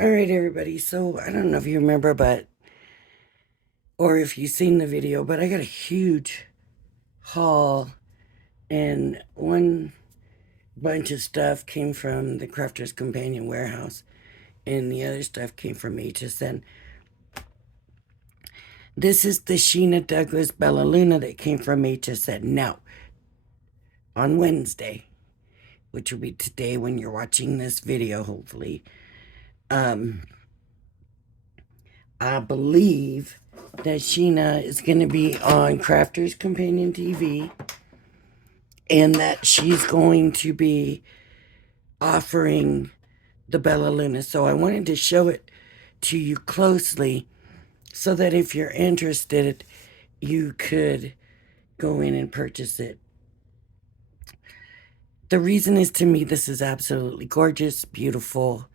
All right, everybody. So I don't know if you remember, or if you've seen the video, but I got a huge haul, and one bunch of stuff came from the Crafter's Companion warehouse, and the other stuff came from HSN. This is the Sheena Douglas Bella Luna that came from HSN. Now, on Wednesday, which will be today when you're watching this video, hopefully, um, I believe that Sheena is going to be on Crafter's Companion TV and that she's going to be offering the Bella Luna. So I wanted to show it to you closely so that if you're interested, you could go in and purchase it. The reason is, to me, this is absolutely gorgeous, beautiful,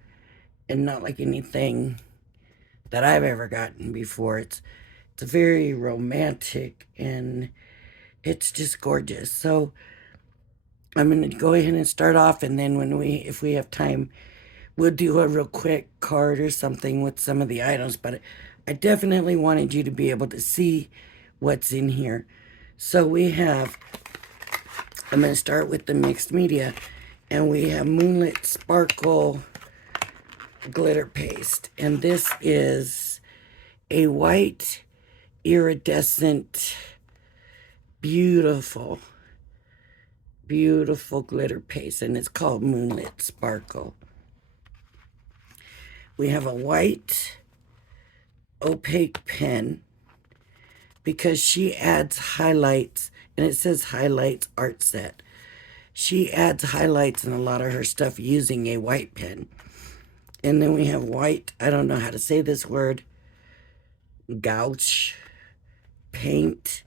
and not like anything that I've ever gotten before. It's very romantic and it's just gorgeous. So I'm going to go ahead and start off, and then if we have time, we'll do a real quick card or something with some of the items. But I definitely wanted you to be able to see what's in here. So I'm going to start with the mixed media, and we have Moonlit Sparkle glitter paste, and this is a white iridescent, beautiful, beautiful glitter paste, and it's called Moonlit Sparkle. We have a white opaque pen because she adds highlights, and it says highlights art set. She adds highlights in a lot of her stuff using a white pen. And then we have white, I don't know how to say this word, gouache paint.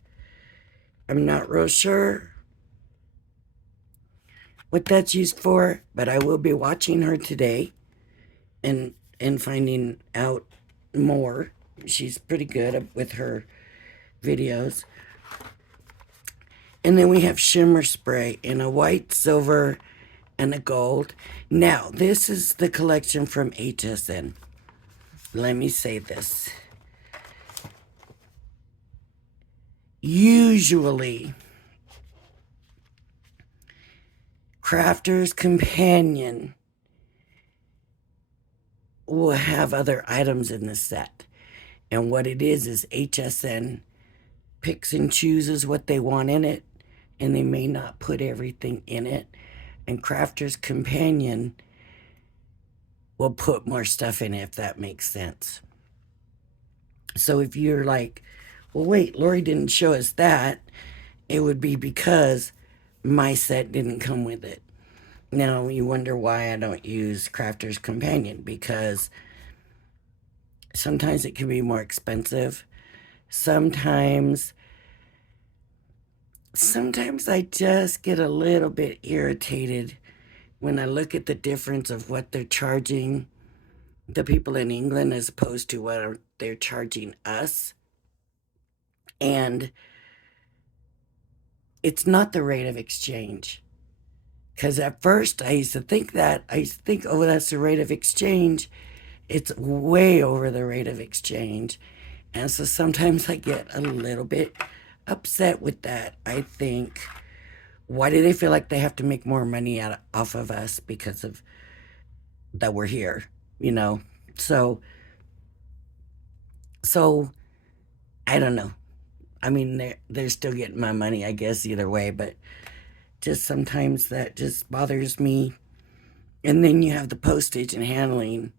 I'm not real sure what that's used for, but I will be watching her today and finding out more. She's pretty good with her videos. And then we have shimmer spray in a white, silver, and a gold. Now, this is the collection from HSN. Let me say this. Usually, Crafter's Companion will have other items in the set. And what it is HSN picks and chooses what they want in it, and they may not put everything in it. And Crafter's Companion will put more stuff in it, if that makes sense. So if you're like, well, wait, Lori didn't show us that, it would be because my set didn't come with it. Now, you wonder why I don't use Crafter's Companion, because sometimes it can be more expensive. Sometimes I just get a little bit irritated when I look at the difference of what they're charging the people in England as opposed to what they're charging us. And it's not the rate of exchange. Because at first I used to think that. I used to think, oh, that's the rate of exchange. It's way over the rate of exchange. And so sometimes I get a little bit upset with that. I think, why do they feel like they have to make more money off of us because of that we're here, you know? So, so I don't know. I mean, they're still getting my money, I guess, either way, but just sometimes that just bothers me. And then you have the postage and handling,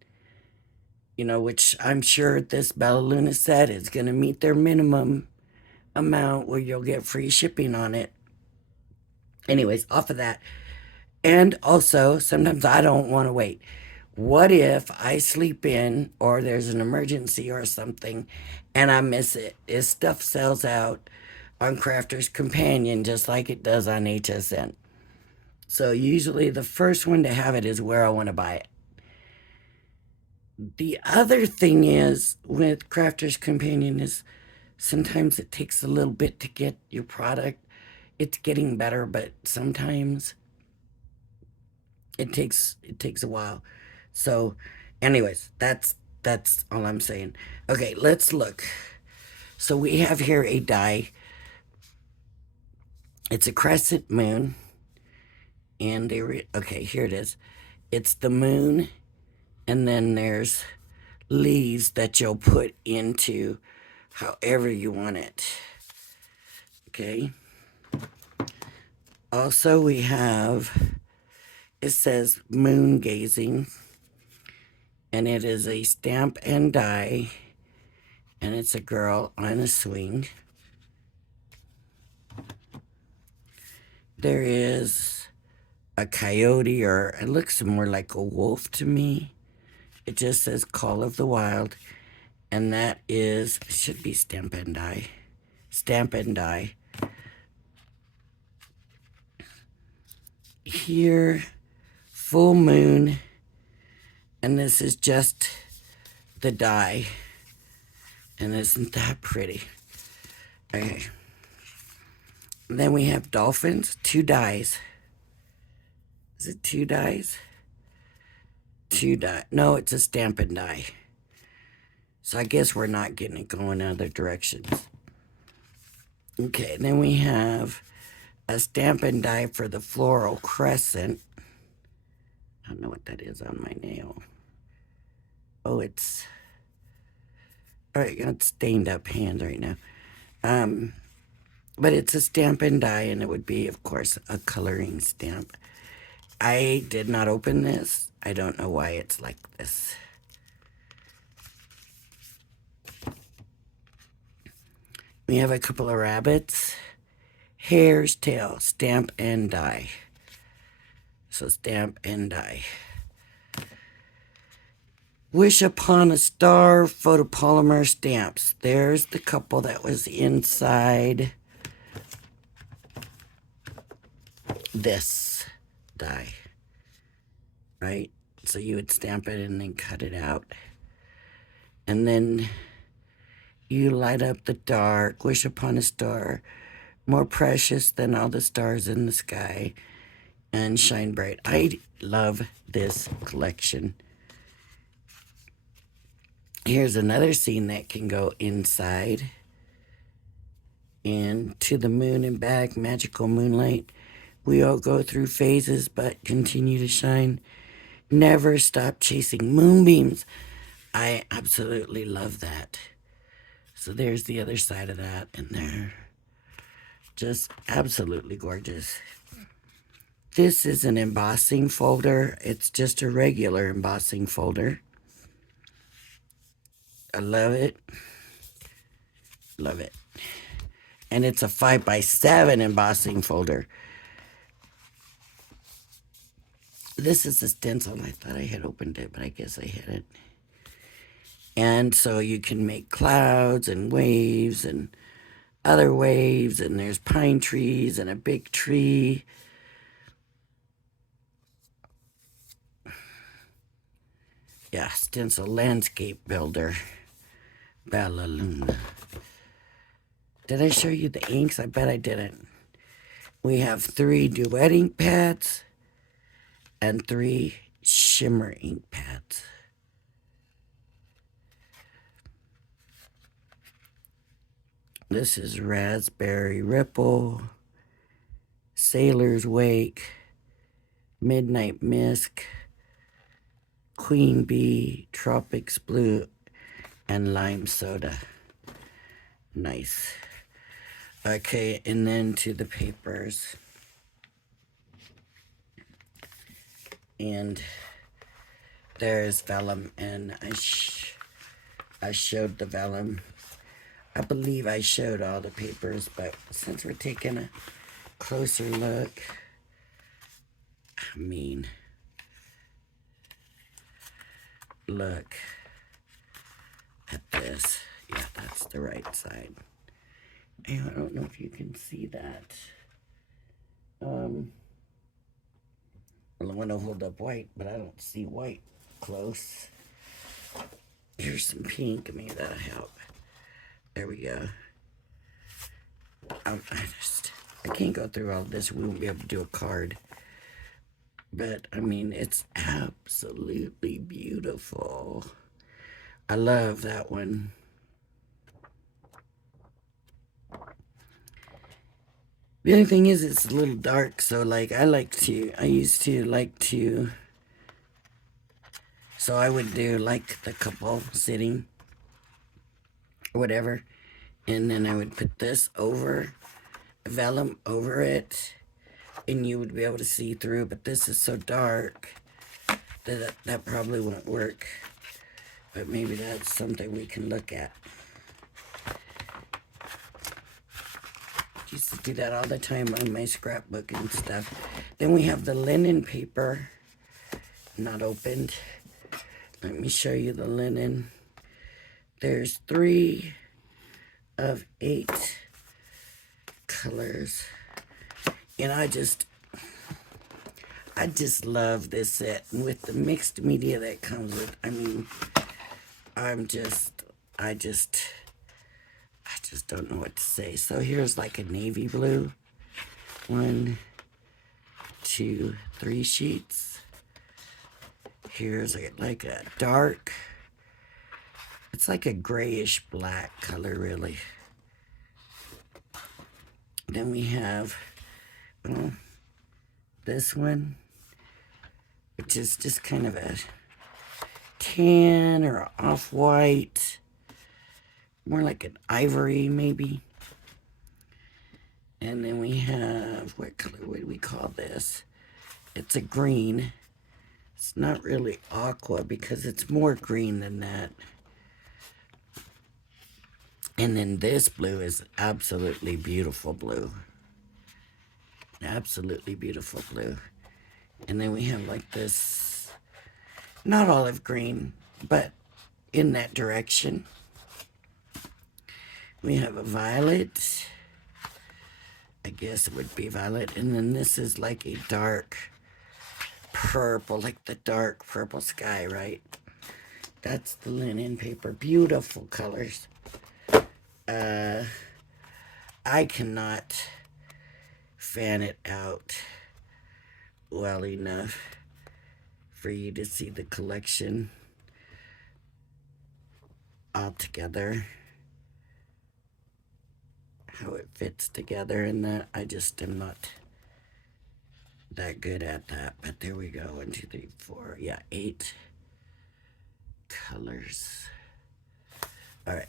which I'm sure this Bella Luna set is going to meet their minimum amount where you'll get free shipping on it. Anyways, off of that. And also, sometimes I don't want to wait. What if I sleep in or there's an emergency or something and I miss it? This stuff sells out on Crafter's Companion just like it does on HSN. So usually the first one to have it is where I want to buy it. The other thing is with Crafter's Companion is sometimes it takes a little bit to get your product. It's getting better, but sometimes it takes a while. So Anyways, that's all I'm saying. Okay, let's look. So we have here a die. It's a crescent moon, and okay, here it is. It's the moon, and then there's leaves that you'll put into however you want it. Okay. Also, we have, it says moon gazing, and it is a stamp and die, and it's a girl on a swing. There is a coyote, or it looks more like a wolf to me. It just says Call of the Wild, and that is, should be stamp and die. Stamp and die. Here, full moon, and this is just the die. And isn't that pretty? Okay. Then we have dolphins, 2 dies. Is it 2 dies? 2 die. No, it's a stamp and die. So I guess we're not getting it going other directions. Okay, then we have a stamp and die for the floral crescent. I don't know what that is on my nail. Oh, it's... Alright, got stained up hands right now. But it's a stamp and die, and it would be, of course, a coloring stamp. I did not open this. I don't know why it's like this. We have a couple of rabbits. Hare's tail, stamp and die. So stamp and die. Wish Upon a Star photopolymer stamps. There's the couple that was inside this die, right? So you would stamp it and then cut it out. And then you light up the dark, wish upon a star, more precious than all the stars in the sky, and shine bright. I love this collection. Here's another scene that can go inside. And To the Moon and Back, Magical Moonlight. We all go through phases, but continue to shine. Never stop chasing moonbeams. I absolutely love that. So there's the other side of that, and they're just absolutely gorgeous. This is an embossing folder. It's just a regular embossing folder. I love it. Love it. And it's a 5x7 embossing folder. This is a stencil. I thought I had opened it, but I guess I hadn't. And so you can make clouds and waves and other waves, and there's pine trees and a big tree. Yeah, stencil landscape builder. Bella Luna. Did I show you the inks? I bet I didn't. We have 3 duet ink pads and 3 shimmer ink pads. This is Raspberry Ripple, Sailor's Wake, Midnight Mist, Queen Bee, Tropics Blue, and Lime Soda. Nice. Okay, and then to the papers. And there's vellum, and I showed the vellum. I believe I showed all the papers, but since we're taking a closer look, I mean, look at this. Yeah, that's the right side. I don't know if you can see that. I want to hold up white, but I don't see white close. Here's some pink. Maybe that'll help. There we go. I can't go through all this. We won't be able to do a card. But I mean, it's absolutely beautiful. I love that one. The only thing is, it's a little dark, so like I used to like to, so I would do like the couple sitting or whatever, and then I would put this over, vellum over it, and you would be able to see through, but this is so dark that probably won't work, but maybe that's something we can look at. Used to do that all the time on my scrapbook and stuff. Then we have the linen paper, not opened. Let me show you the linen. There's 3 of 8 colors. And I just love this set. And with the mixed media that comes with, I mean, I just don't know what to say. So here's like a navy blue. 1, 2, 3 sheets. Here's like a dark, it's like a grayish black color, really. Then we have this one, which is just kind of a tan or off-white, more like an ivory maybe. And then we have, what color would we call this? It's a green. It's not really aqua because it's more green than that. And then this blue is absolutely beautiful blue. Absolutely beautiful blue. And then we have like this, not olive green, but in that direction. We have a violet. I guess it would be violet. And then this is like a dark purple, like the dark purple sky, right? That's the linen paper. Beautiful colors. I cannot fan it out well enough for you to see the collection all together, how it fits together, and that I just am not that good at that. But there we go. 1, 2, 3, 4, yeah, 8 colors. All right.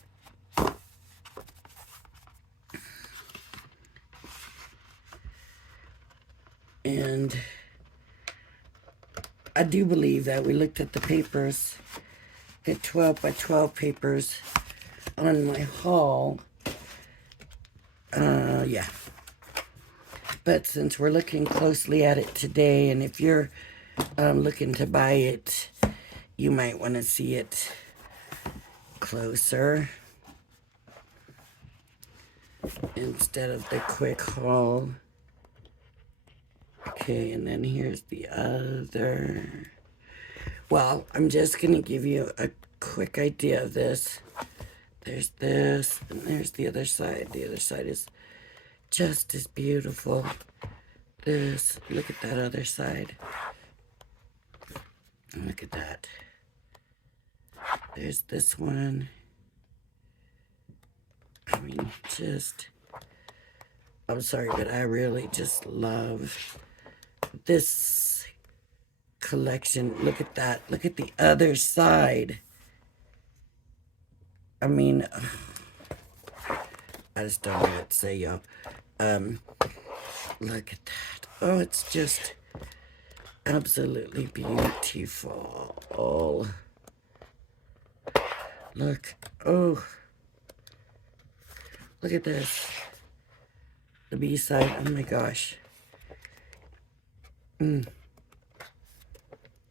And I do believe that we looked at the papers, the 12 by 12 papers on my haul. Yeah. But since we're looking closely at it today, and if you're looking to buy it, you might want to see it closer instead of the quick haul. Okay, and then here's the other. Well, I'm just going to give you a quick idea of this. There's this, and there's the other side. The other side is just as beautiful. This, look at that other side. Look at that. There's this one. I mean, just, I'm sorry, but I really just love this collection. Look at that. Look at the other side. I mean, I just don't know what to say, y'all. Look at that. Oh, it's just absolutely beautiful. Look. Oh. Look at this. The B-side. Oh my gosh.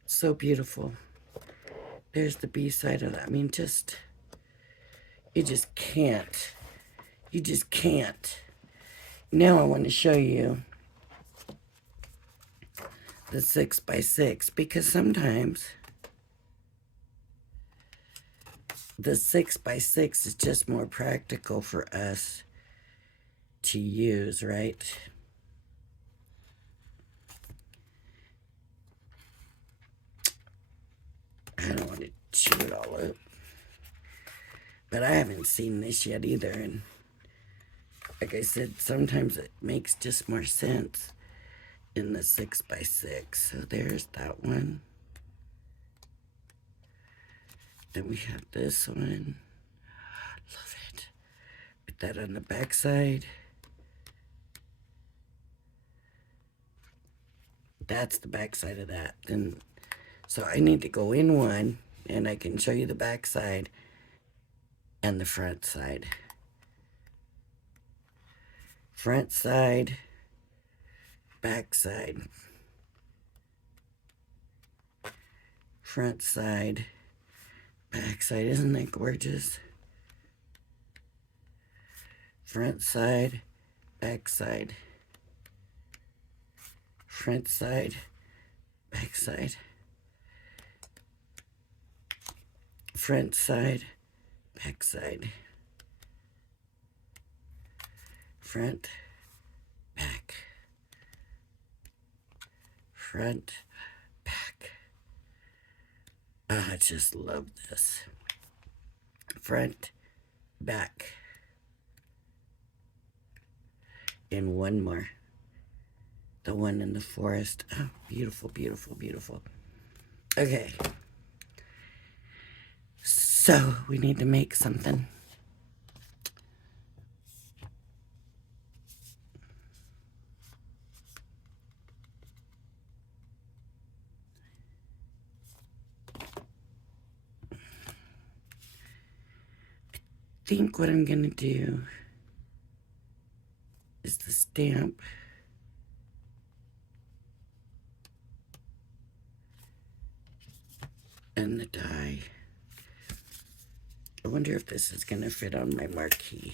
So beautiful. There's the B-side of that. I mean, just, you just can't. You just can't. Now I want to show you the 6 by 6 because sometimes the 6 by 6 is just more practical for us to use, right? shoot it all up. But I haven't seen this yet either, and like I said, sometimes it makes just more sense in the 6x6. So there's that one. Then we have this one. Love it. Put that on the back side. That's the back side of that. Then, so I need to go in one, and I can show you the back side and the front side. Front side, back side. Front side, back side. Isn't that gorgeous? Front side, back side. Front side, back side. Front side, back side. Front, back. Front, back. I just love this. Front, back. And one more. The one in the forest. Oh, beautiful, beautiful, beautiful. Okay. So, we need to make something. I think what I'm going to do is the stamp. And the die. I wonder if this is going to fit on my marquee.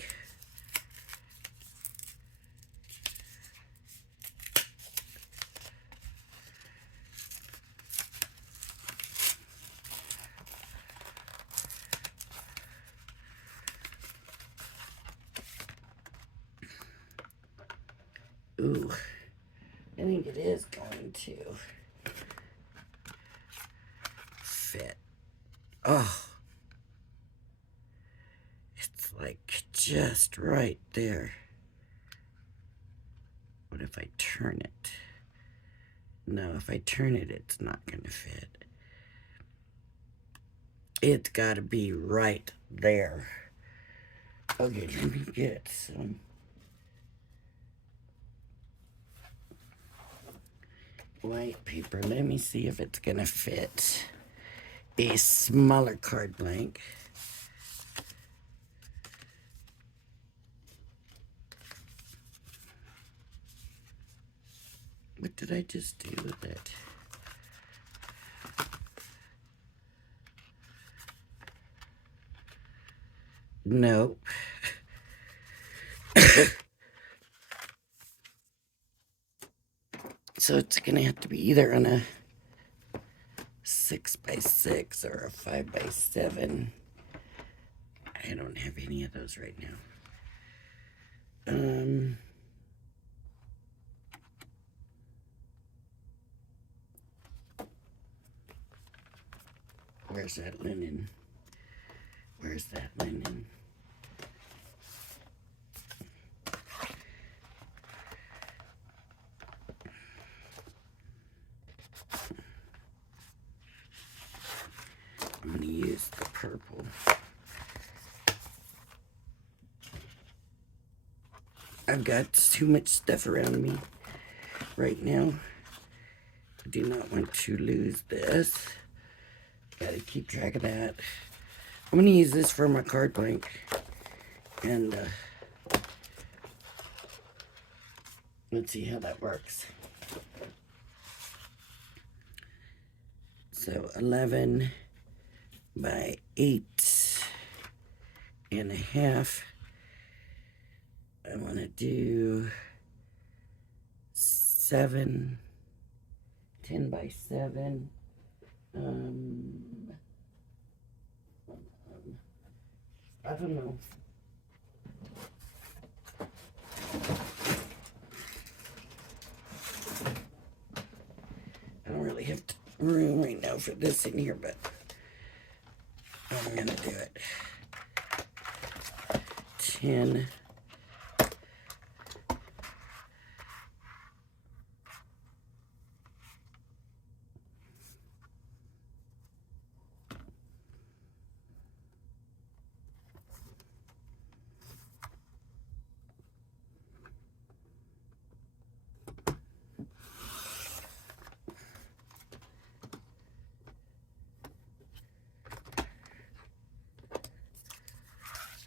Ooh, I think it is going to fit. Oh, it's like just right there. What if I turn it? No, if I turn it, it's not going to fit. It's got to be right there. Okay, let me get some white paper. Let me see if it's going to fit a smaller card blank. What did I just do with it? Nope. So it's gonna have to be either on a 6x6 or a 5x7. I don't have any of those right now. Where's that linen? Where's that linen? I'm going to use the purple. I've got too much stuff around me right now. I do not want to lose this. Gotta keep track of that. I'm going to use this for my card blank. And let's see how that works. So 11 by 8.5. I want to do 10 by 7. I don't know. I don't really have room right now for this in here, but I'm gonna do it. 10.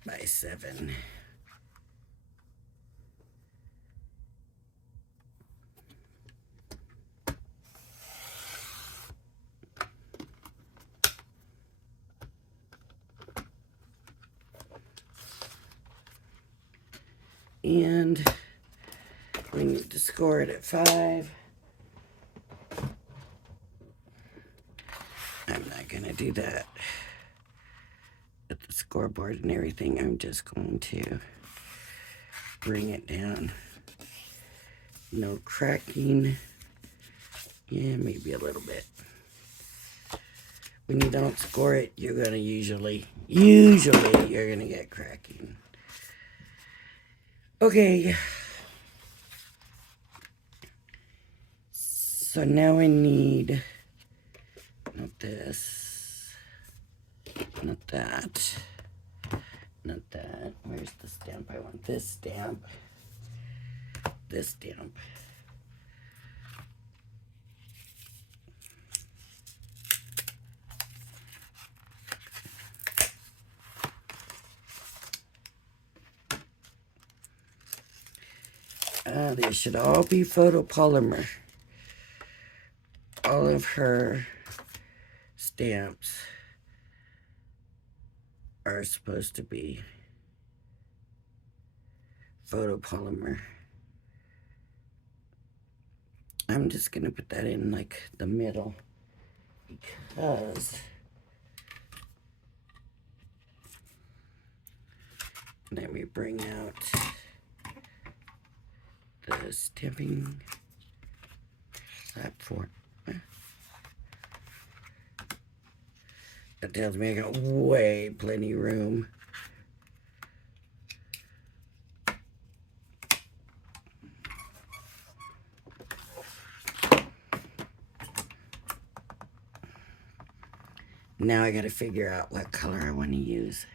By 7. And we need to score it at 5. I'm not gonna do that at the scoreboard and everything. I'm just going to bring it down. No cracking. Yeah, maybe a little bit. When you don't score it, you're gonna usually you're gonna get cracking. Okay. So now I need, not this, not that, not that. Where's the stamp? I want this stamp. This stamp. They should all be photopolymer. All of her stamps are supposed to be photopolymer. I'm just gonna put that in like the middle because let me bring out the stamping platform. That tells me I got way plenty room. Now I gotta figure out what color I want to use.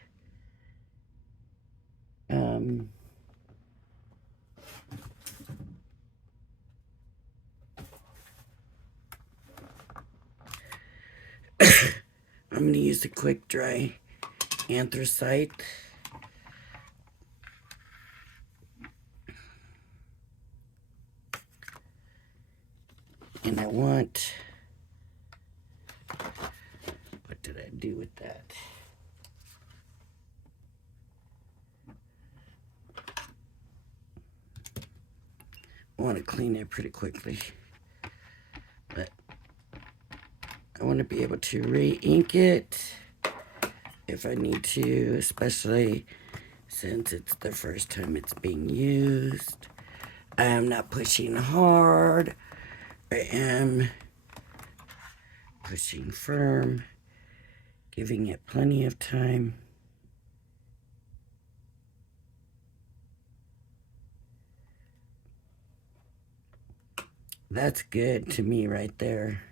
I'm going to use the quick dry anthracite. And I want, what did I do with that? I want to clean it pretty quickly. But I want to be able to re-ink it if I need to, especially since it's the first time it's being used. I am not pushing hard. I am pushing firm, giving it plenty of time. That's good to me right there.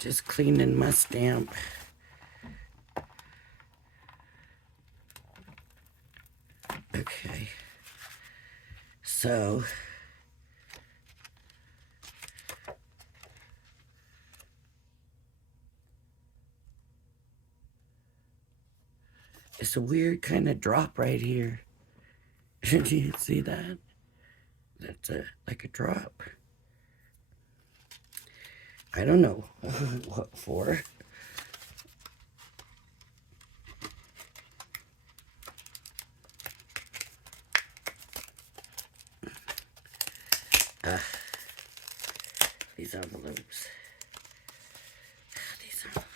Just cleaning my stamp. Okay. So it's a weird kind of drop right here. Did you see that? That's like a drop. I don't know what for. Uh, these envelopes. These envelopes.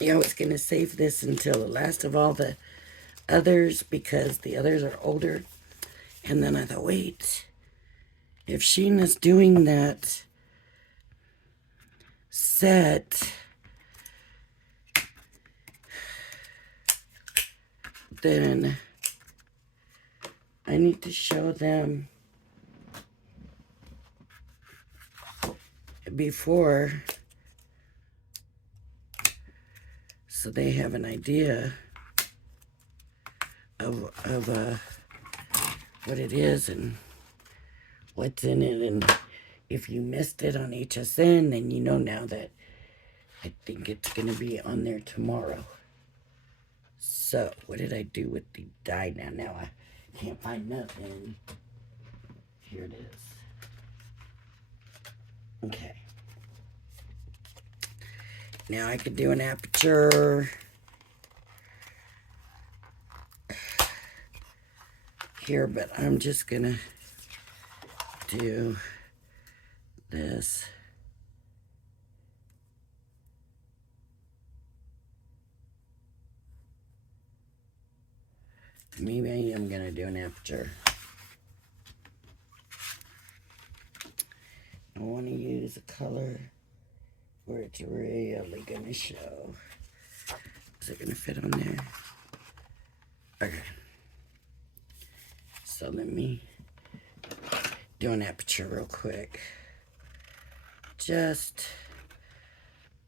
Yeah, I was going to save this until the last of all the others because the others are older. And then I thought, wait, if Sheena's doing that set, then I need to show them before so they have an idea of what it is and what's in it. And if you missed it on HSN, then you know now that I think it's going to be on there tomorrow. So, what did I do with the die now? Now I can't find nothing. Here it is. Okay. Now I could do an aperture. Here, but I'm just gonna do this. Maybe I'm gonna do an aperture. I want to use a color where it's really gonna show. Is it gonna fit on there? Okay. So let me do an aperture real quick.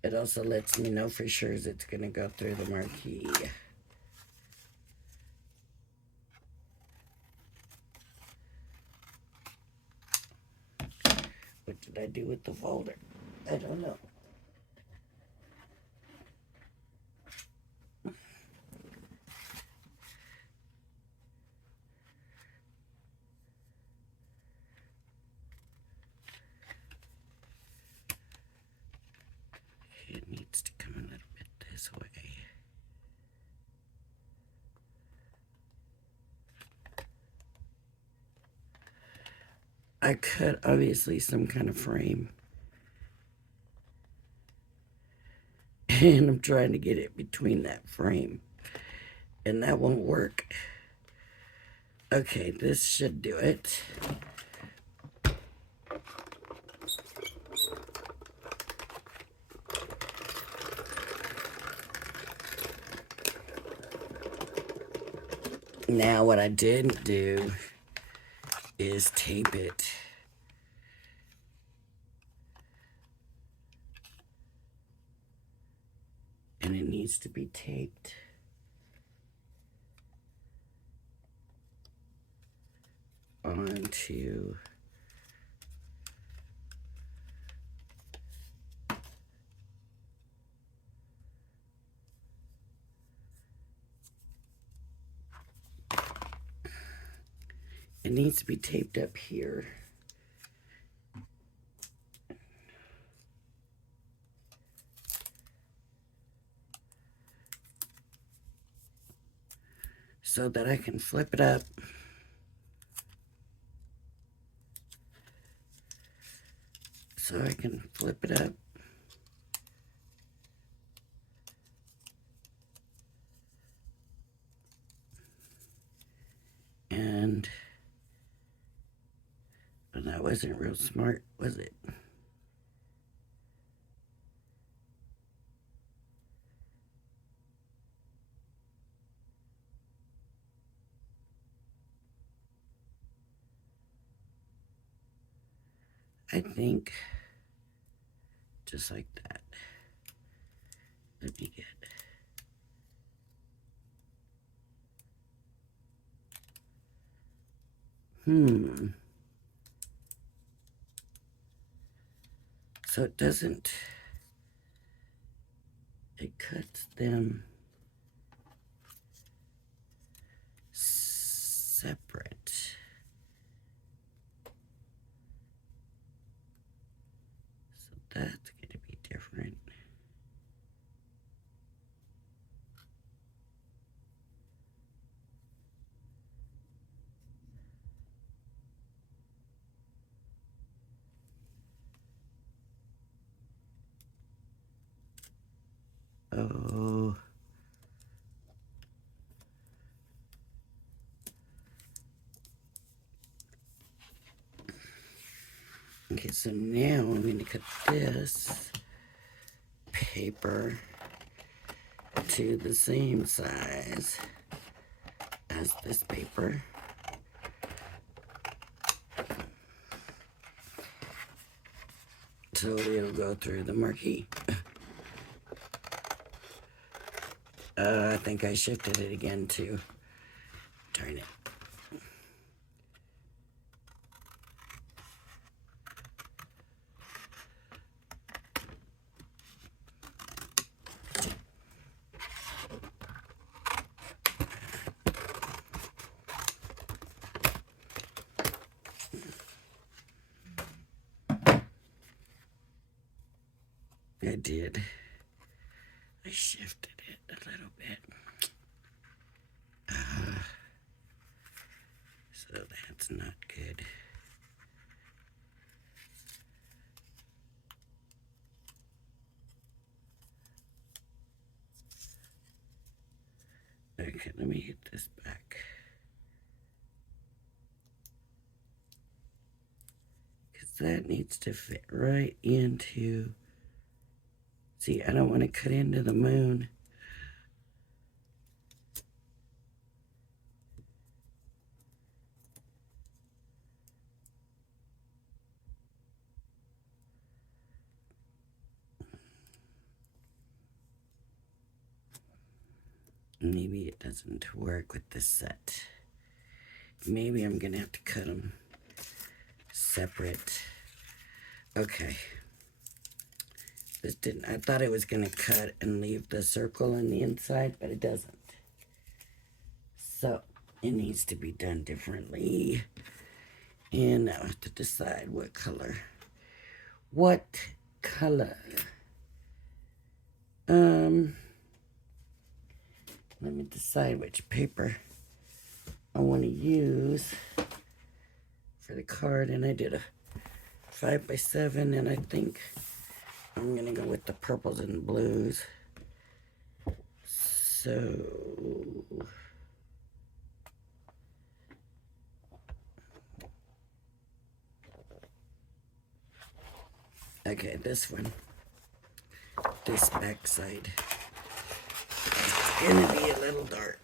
It also lets me know for sure it's gonna go through the marquee. What did I do with the folder? I don't know. It needs to come a little bit this way. I cut obviously some kind of frame. And I'm trying to get it between that frame. And that won't work. Okay, this should do it. Now what I didn't do is tape it. And it needs to be taped onto it needs to be taped up here. So that I can flip it up. So I can flip it up. And that wasn't real smart, was it? I think just like that. Let me get So it doesn't, it cuts them separate. So that's going to be different. go. Okay, so now I'm going to cut this paper to the same size as this paper. So it'll go through the marquee. I think I shifted it again too. Darn it. I did. I shifted it a little bit. So that's not good. Okay, let me get this back. Because that needs to fit right into... See, I don't want to cut into the moon. Maybe it doesn't work with this set. Maybe I'm gonna have to cut them separate. Okay. This didn't, I thought it was gonna cut and leave the circle on the inside, but it doesn't. So it needs to be done differently. And now I have to decide what color. What color? Let me decide which paper I want to use for the card. And I did a 5x7, and I think I'm gonna go with the purples and blues. So okay, this one, this back side, it's gonna be a little dark.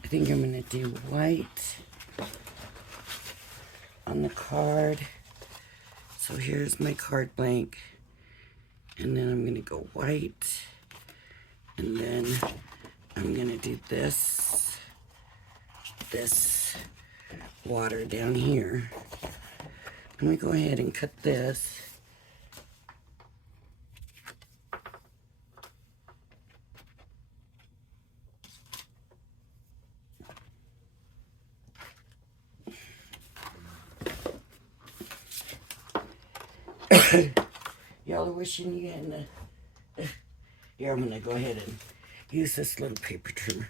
I think I'm gonna do white on the card. So here's my card blank, and then I'm gonna go white, and then I'm gonna do this water down here. Let me go ahead and cut this. Y'all are wishing you hadn't. Here, I'm gonna go ahead and use this little paper trimmer.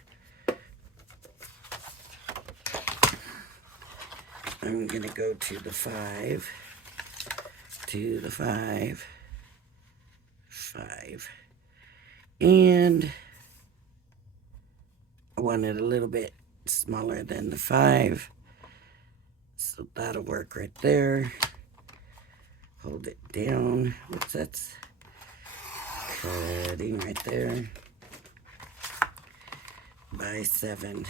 I'm gonna go to the 5, to the 5, 5, and I want it a little bit smaller than the 5, so that'll work right there. Hold it down. Whoops, that's cutting right there by 7.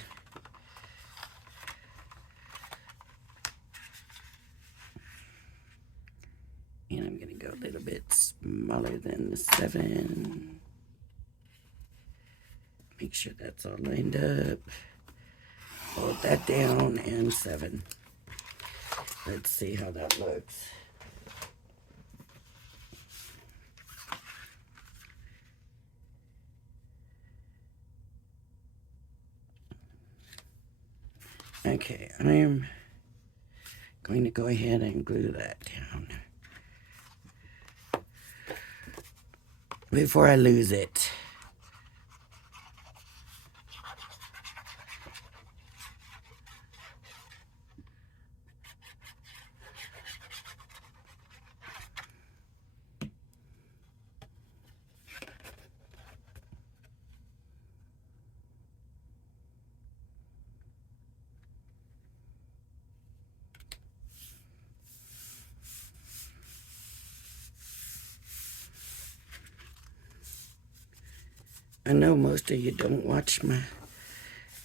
And I'm gonna go a little bit smaller than the 7. Make sure that's all lined up. Hold that down, and 7. Let's see how that looks. Okay, I am going to go ahead and glue that down. before I lose it. I know most of you don't watch my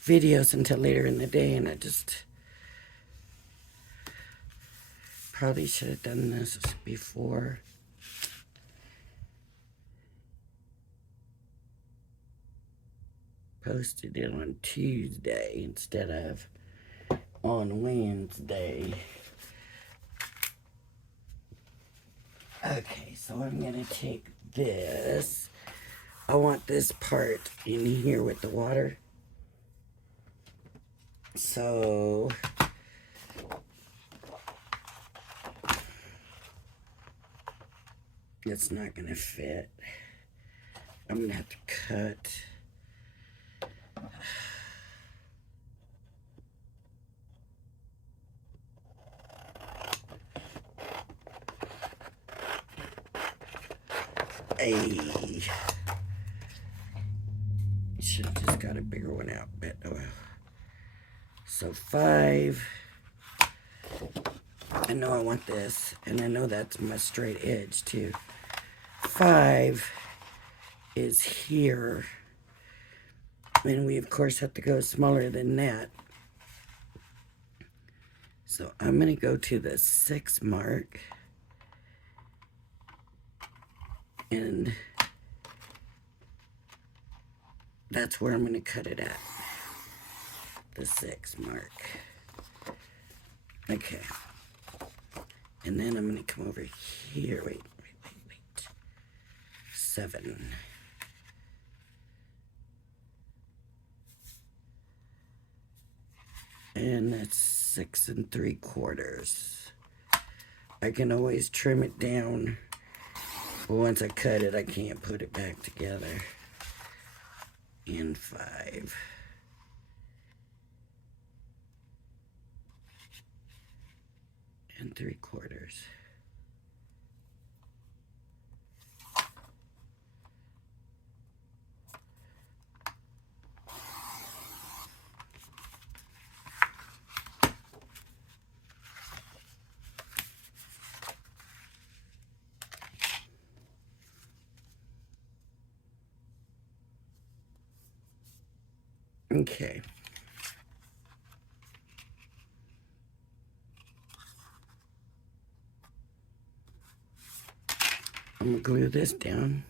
videos until later in the day, and I just probably should have done this before. Posted it on Tuesday instead of on Wednesday. Okay, so I'm gonna take this. I want this part in here with the water. So it's not gonna fit. I'm gonna have to cut. Should have just got a bigger one out, but oh well. So 5. I know I want this, and I know that's my straight edge too. 5 is here, and we of course have to go smaller than that. So I'm gonna go to the 6 mark, and that's where I'm going to cut it at, the 6 mark. Okay. And then I'm going to come over here. Wait. 7. And that's 6 3/4. I can always trim it down, but once I cut it, I can't put it back together. And 5. And 3/4. Okay. I'm going to glue this down.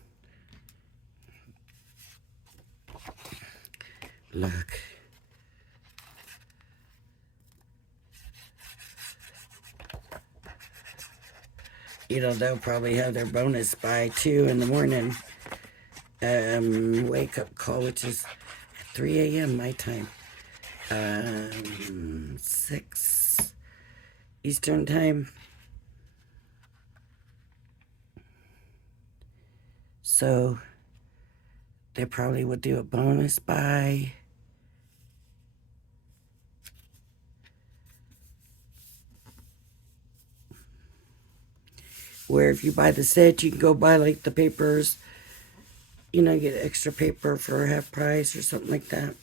Look. You know, they'll probably have their bonus by 2 in the morning. Wake up call, which is 3 a.m. my time. 6 Eastern time. So they probably would do a bonus buy. Where if you buy the set, you can go buy like the papers, you know, get extra paper for half price or something like that.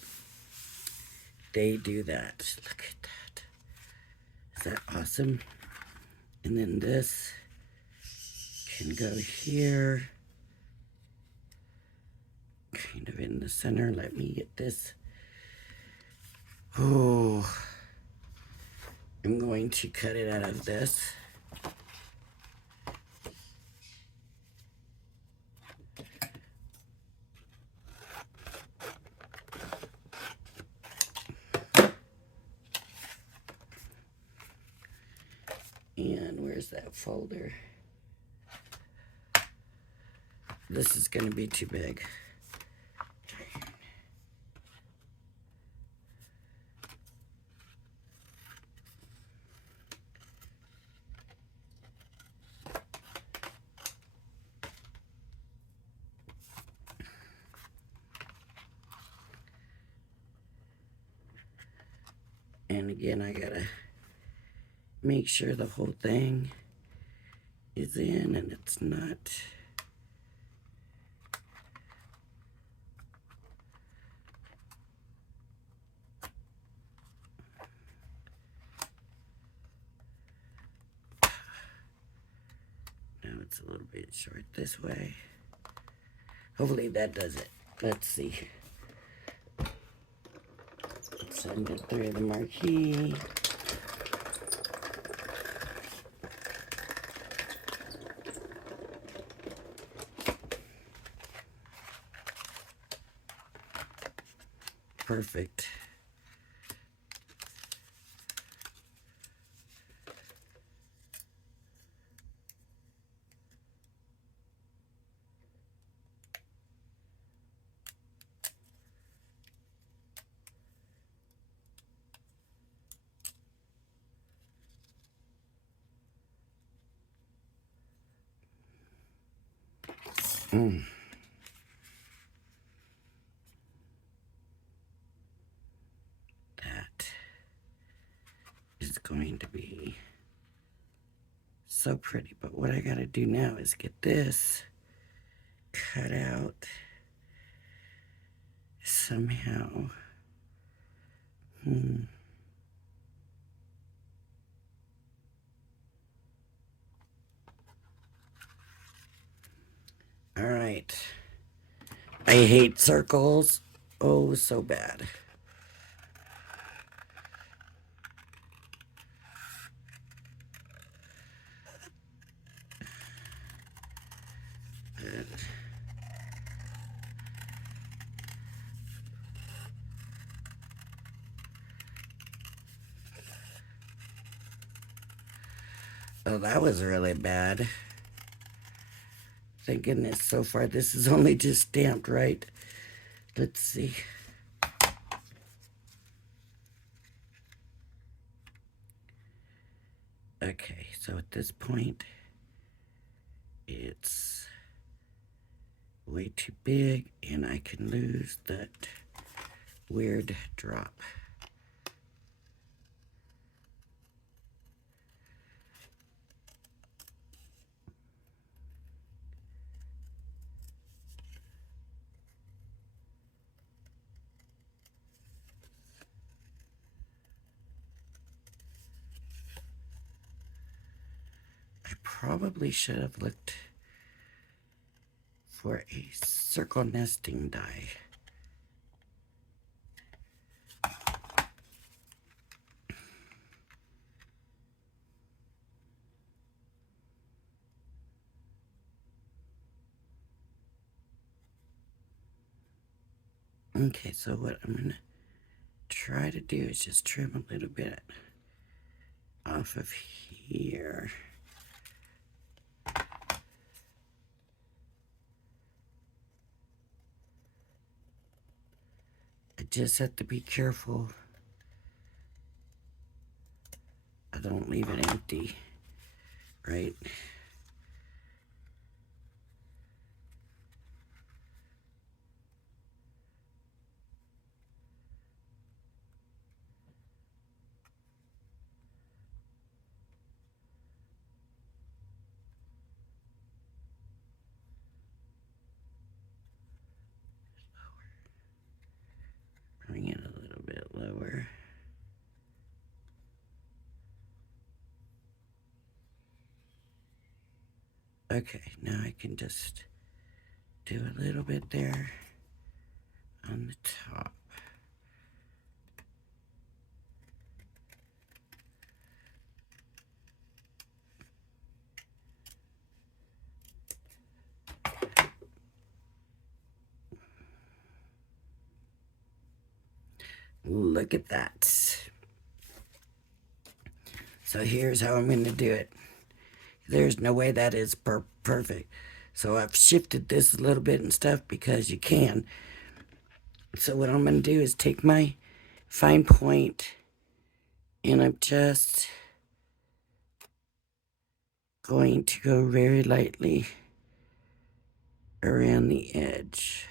They do that. Look at that. Is that awesome? And then this can go here. Kind of in the center. Let me get this. Oh. I'm going to cut it out of this. And where's that folder? This is going to be too big. And again, I gotta make sure the whole thing is in and it's not. Now it's a little bit short this way. Hopefully that does it. Let's see. Send it through the marquee. Perfect. That is going to be so pretty. But what I gotta do now is get this cut out somehow. All right. I hate circles. Oh, so bad. Oh, that was really bad. Thank goodness so far this is only just stamped right. Let's see. Okay, so at this point, it's way too big and I can lose that weird drop. I probably should have looked for a circle nesting die. Okay, so what I'm gonna try to do is just trim a little bit off of here. I just have to be careful I don't leave it empty, right? Bring it a little bit lower. Okay, now I can just do a little bit there on the top. Look at that. So here's how I'm going to do it. There's no way that is perfect. So I've shifted this a little bit and stuff because you can. So what I'm going to do is take my fine point and I'm just going to go very lightly around the edge.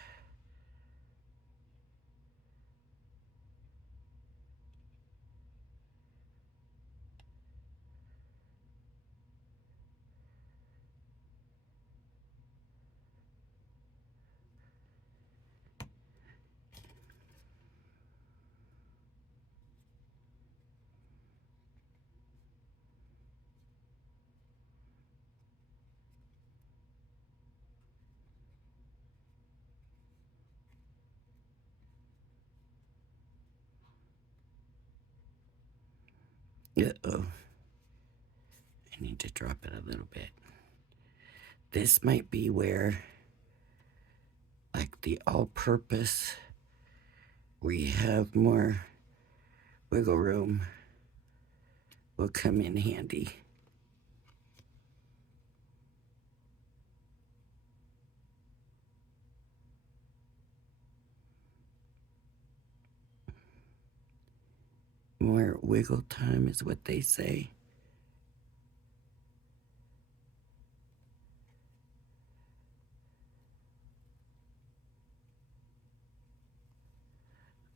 Uh-oh. I need to drop it a little bit. This might be where, like the all-purpose, we have more wiggle room, will come in handy. More wiggle time is what they say.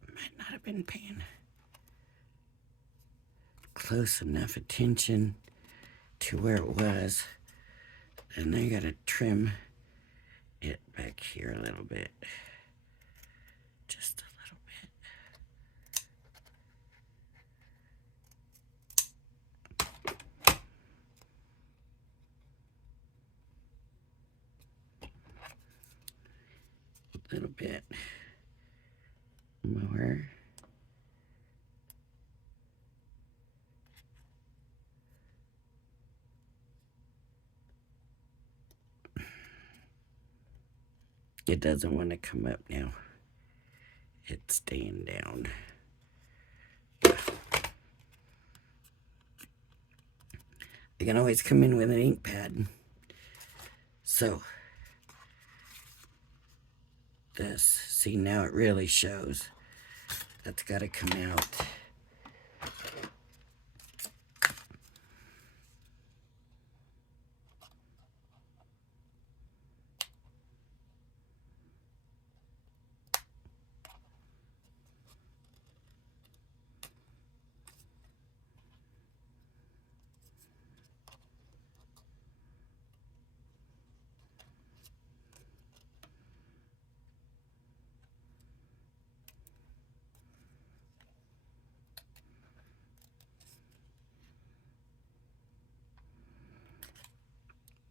Might not have been paying close enough attention to where it was. And I gotta trim it back here a little bit. Just a little bit. A little bit more. It doesn't want to come up now. It's staying down. I can always come in with an ink pad. So, this, see, now it really shows. That's got to come out.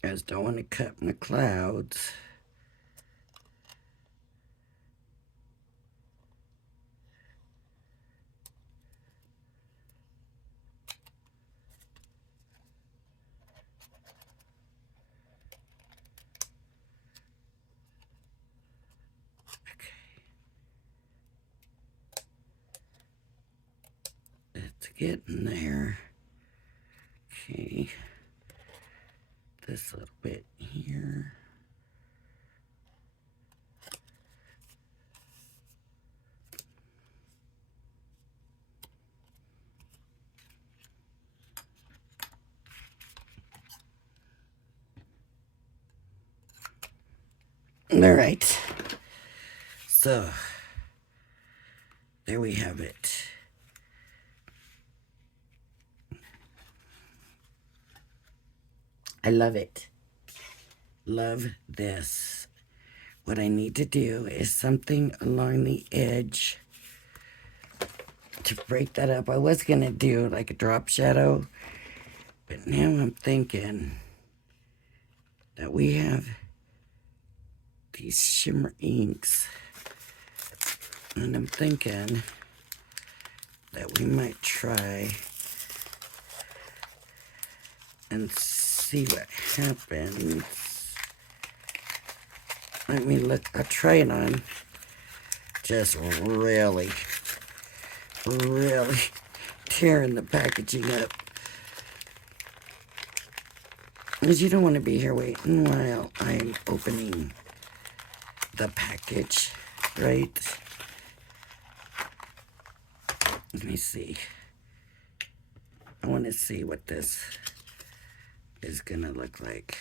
I just don't want to cut my clouds. It's getting there. Okay. This little bit here. All right. So, there we have it. I love it. Love this. What I need to do is something along the edge to break that up. I was going to do like a drop shadow, but now I'm thinking that we have these shimmer inks, and I'm thinking that we might try and see what happens. Let me look. I'll try it on. Just really tearing the packaging up. Because you don't want to be here waiting while I'm opening the package, right? Let me see. I want to see what this is gonna look like.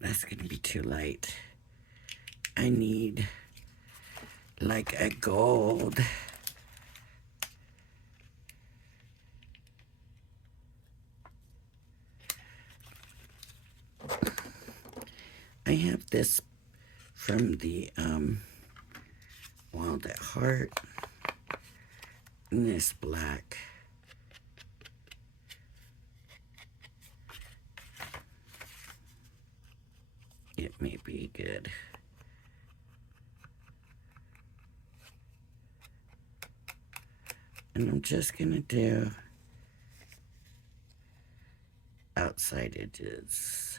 That's gonna be too light. I need like a gold. I have this from the Walnut Heart, and this black. it may be good. And I'm just going to do outside edges.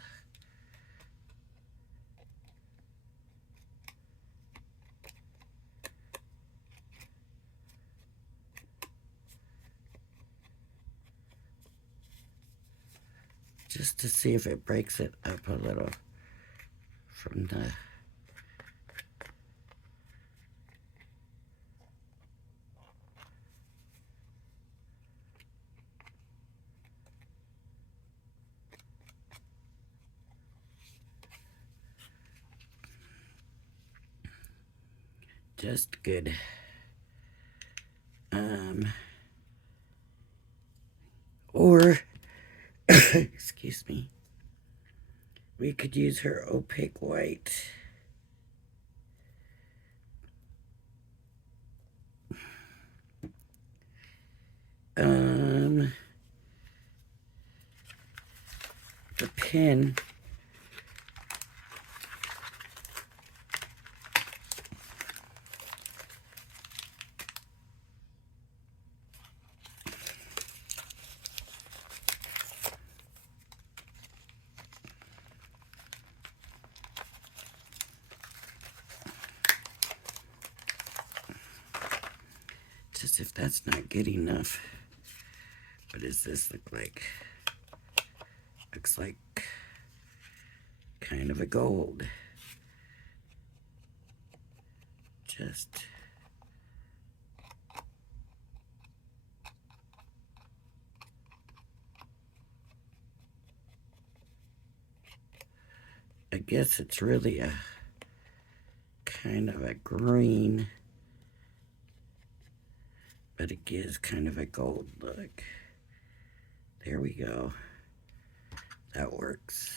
Just to see if it breaks it up a little from the just good. Or excuse me, we could use her opaque white. The pen. Just if that's not good enough. What does this look like? Looks like kind of a gold. Just I guess it's really a kind of a green, but it gives kind of a gold look. There we go. That works.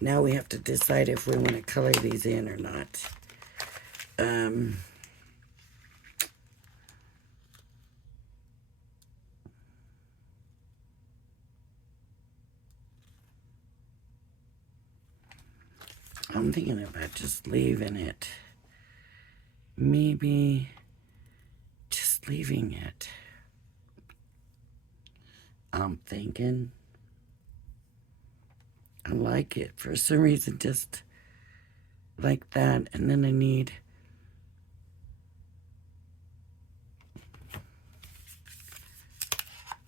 Now we have to decide if we want to color these in or not. I'm thinking about just leaving it. Maybe just leaving it. I'm thinking I like it for some reason, just like that. And then I need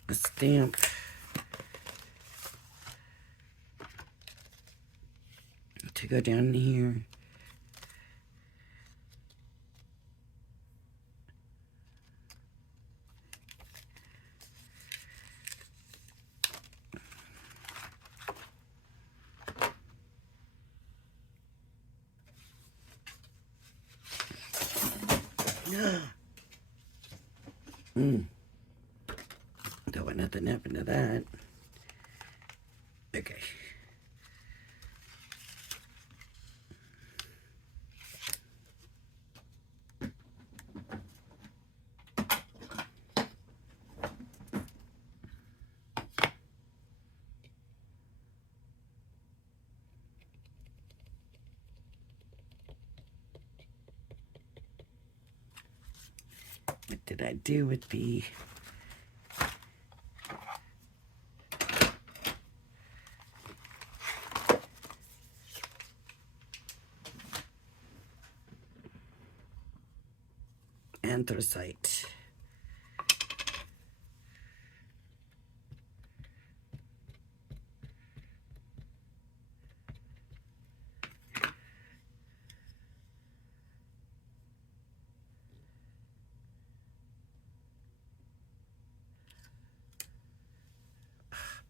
a stamp. To go down here. Don't want nothing happen to that. Okay. What did I do with the anthracite?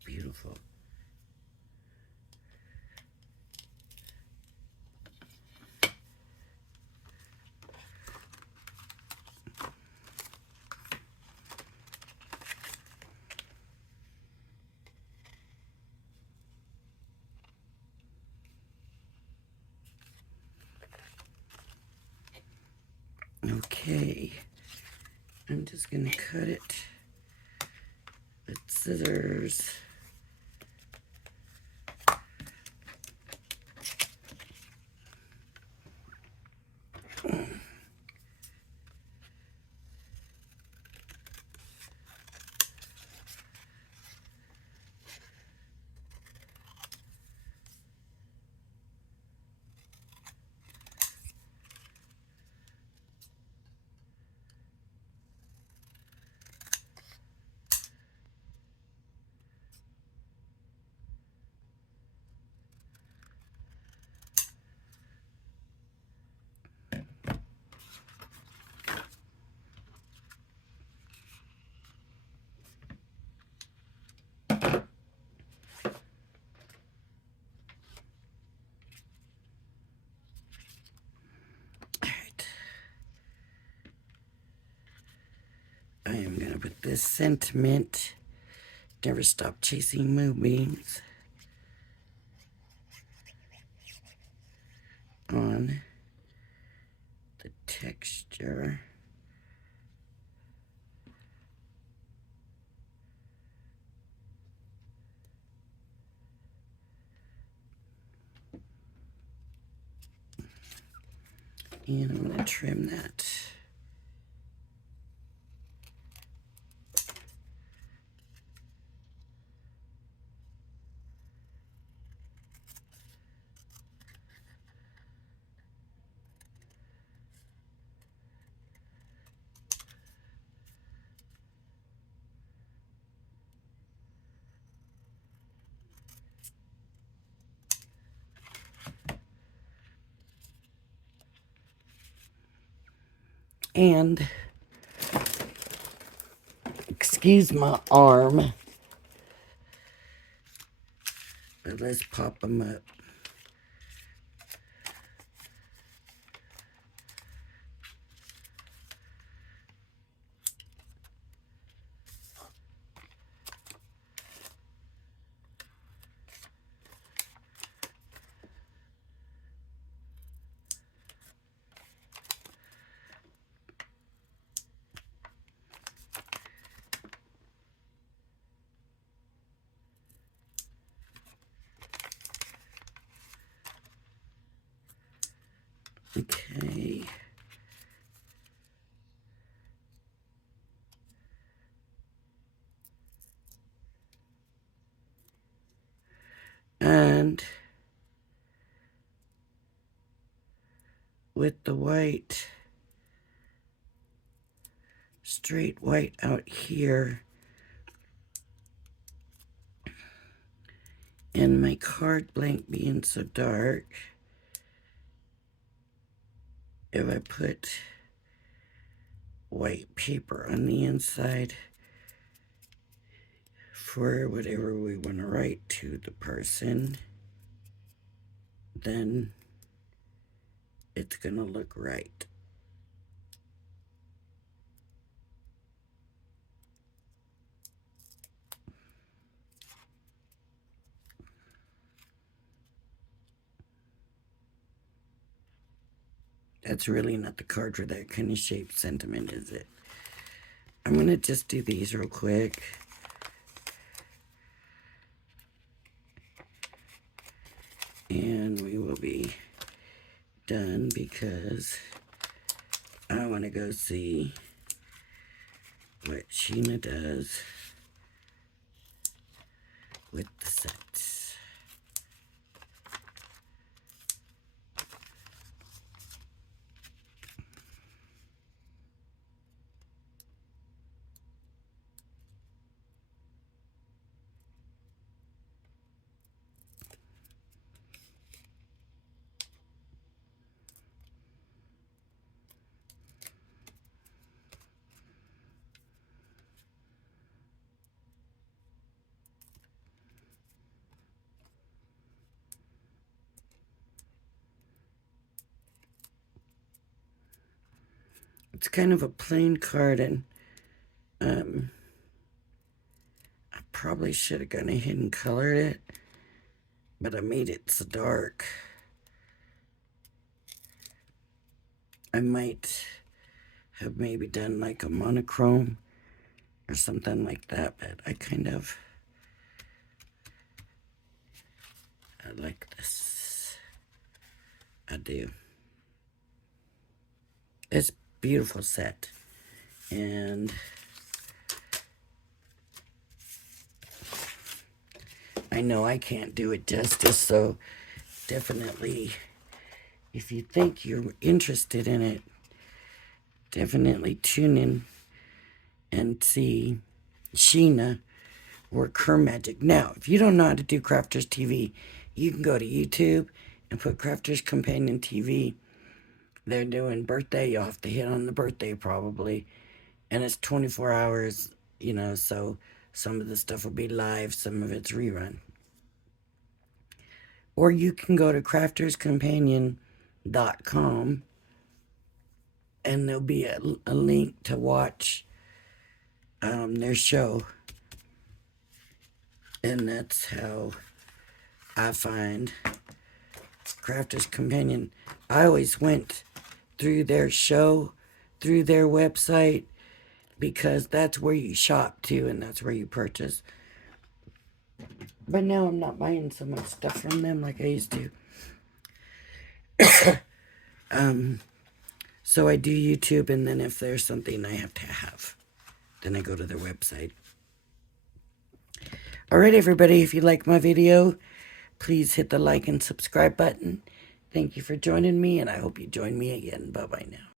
Beautiful. Okay, I'm just gonna cut it with scissors. I am going to put this sentiment, never stop chasing moonbeams, on the texture. And I'm going to trim that. And excuse my arm, but let's pop them up. Okay. And with the white, straight white out here, and my card blank being so dark, if I put white paper on the inside for whatever we want to write to the person, then it's going to look right. That's really not the card for that kind of shape sentiment, is it? I'm going to just do these real quick. And we will be done because I want to go see what Sheena does with the sets. It's kind of a plain card, and I probably should have gone ahead and colored it, but I made it so dark. I might have maybe done like a monochrome or something like that, but I like this. I do. It's a beautiful set. And I know I can't do it justice, so definitely, if you think you're interested in it, definitely tune in and see Sheena work her magic. Now, if you don't know how to do Crafters TV, you can go to YouTube and put Crafters Companion TV. They're doing birthday. You'll have to hit on the birthday probably. And it's 24 hours, so some of the stuff will be live, some of it's rerun. Or you can go to crafterscompanion.com and there'll be a link to watch their show. And that's how I find Crafter's Companion. I always went through their show, through their website, because that's where you shop too, and that's where you purchase. But now I'm not buying so much stuff from them like I used to. So I do YouTube, and then if there's something I have to have, then I go to their website. Alright, everybody, if you like my video, please hit the like and subscribe button. Thank you for joining me, and I hope you join me again. Bye-bye now.